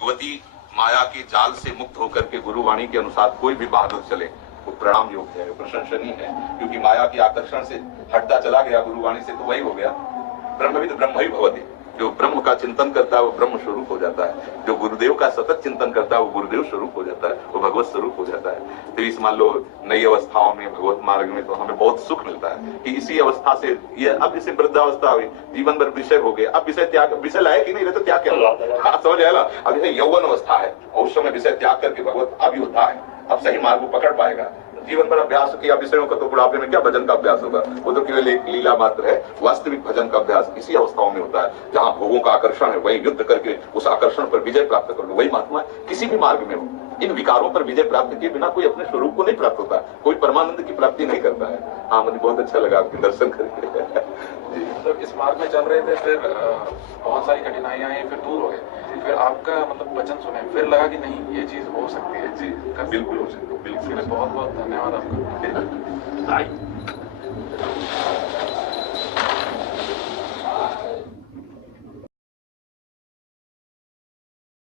भगवती माया के जाल से मुक्त होकर के गुरुवाणी के अनुसार कोई भी बहादुर चले वो प्रणाम योग्य है, प्रशंसनीय है, क्योंकि माया के आकर्षण से हटता चला गया गुरुवाणी से, तो वही हो गया ब्रह्मविद ब्रह्म ही भवति। जो ब्रह्म का चिंतन करता है वो ब्रह्म स्वरूप हो जाता है, जो गुरुदेव का सतत चिंतन करता है वो गुरुदेव स्वरूप हो जाता है, वो भगवत स्वरूप हो जाता है। तो इस मान लो नई अवस्थाओं में भगवत मार्ग में तो हमें बहुत सुख मिलता है कि इसी अवस्था से ये अब इसे वृद्धावस्था हुई, जीवन भर विषय हो गए, अब विषय त्याग, विषय लायक ही नहीं रहे तो त्याग क्या हुआ, समझ आया ना। अब जैसे यौवन अवस्था है और उस समय विषय त्याग करके भगवत अभियोद्धा है, अब सही मार्ग को पकड़ पाएगा। जीवन भर अभ्यास किया विषयों का तो बुढ़ापे में क्या भजन का अभ्यास होगा, वो तो केवल एक लीला मात्र है। वास्तविक भजन का अभ्यास इसी अवस्थाओं में होता है जहाँ भोगों का आकर्षण है, वही युद्ध करके उस आकर्षण पर विजय प्राप्त कर लो, वही महात्मा है। किसी भी मार्ग में हो इन विकारों पर विजय प्राप्त किए बिना कोई अपने स्वरूप को नहीं प्राप्त होता, कोई परमानंद की प्राप्ति नहीं करता है। हाँ, मुझे बहुत अच्छा लगा आपके दर्शन करके। मतलब इस मार्ग में चल रहे थे, फिर बहुत सारी कठिनाइयां आई, फिर दूर हो गए, फिर आपका मतलब वचन सुने, फिर लगा कि नहीं ये चीज हो सकती है। जी बिल्कुल हो सकती है, बिल्कुल। बहुत बहुत धन्यवाद आपका।